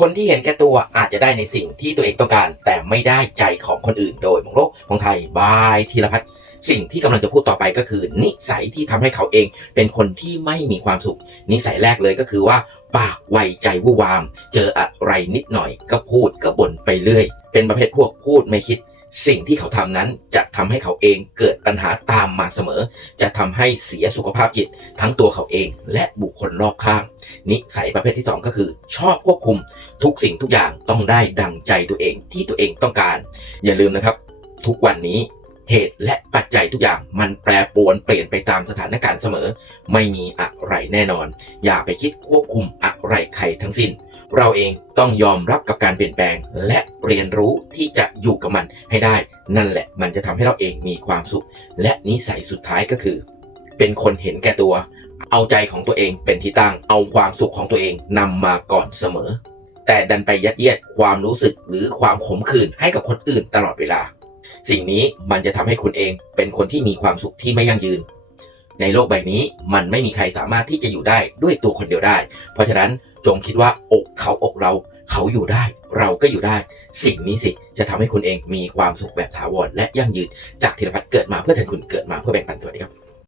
คนที่เห็นแก่ตัวอาจจะได้ในสิ่งที่ตัวเองต้องการ แต่ไม่ได้ใจของคนอื่นโดยมองโลกของไทยบายธีรพัฒน์สิ่งที่กำลังจะพูดต่อไปก็คือ นิสัยที่ทำให้เขาเองเป็นคนที่ไม่มีความสุข นิสัยแรกเลยก็คือว่า ปากไวใจวุ่วาม เจออะไรนิดหน่อยก็พูดก็บ่นไปเรื่อย เป็นประเภทพวกพูดไม่คิด สิ่งที่เขาทำนั้นจะทำให้เขาเองเกิดปัญหาตามมาเสมอ จะทำให้เสียสุขภาพจิต ทั้งตัวเขาเองและบุคคลรอบข้าง นิสัยประเภทที่สองก็คือ ชอบควบคุมทุกสิ่งทุกอย่างต้องได้ดังใจตัวเองที่ตัวเองต้องการ อย่าลืมนะครับ ทุกวันนี้เหตุและปัจจัยทุกอย่างมันแปรปรวนเปลี่ยนไปตามสถานการณ์เสมอ ไม่มีอะไรแน่นอน อย่าไปคิดควบคุมอะไรใครทั้งสิ้น เราเองต้องยอมรับกับการเปลี่ยนแปลง และเรียนรู้ที่จะอยู่กับมันให้ได้ นั่นแหละมันจะทำให้เราเองมีความสุข และนิสัยสุดท้ายก็คือ เป็นคนเห็นแก่ตัว เอาใจของตัวเองเป็นที่ตั้งเอาความสุขของตัวเองนำมาก่อนเสมอ แต่ดันไปยัดเยียดความรู้สึกหรือความขมขื่นให้กับคนอื่นตลอดเวลา สิ่งนี้มันจะทำให้คุณเองเป็นคนที่มีความสุขที่ไม่ยั่งยืนในโลกใบนี้มันไม่มีใครสามารถที่จะอยู่ได้ด้วยตัวคนเดียวได้ เพราะฉะนั้น จงคิดว่าอกเขาอกเรา เขาอยู่ได้ เราก็อยู่ได้ สิ่งนี้สิจะทำให้คุณเองมีความสุขแบบถาวรและยั่งยืนจากธีรพัฒน์เกิดมาเพื่อแทนคุณเกิดมาเพื่อแบ่งปันสวัสดีครับ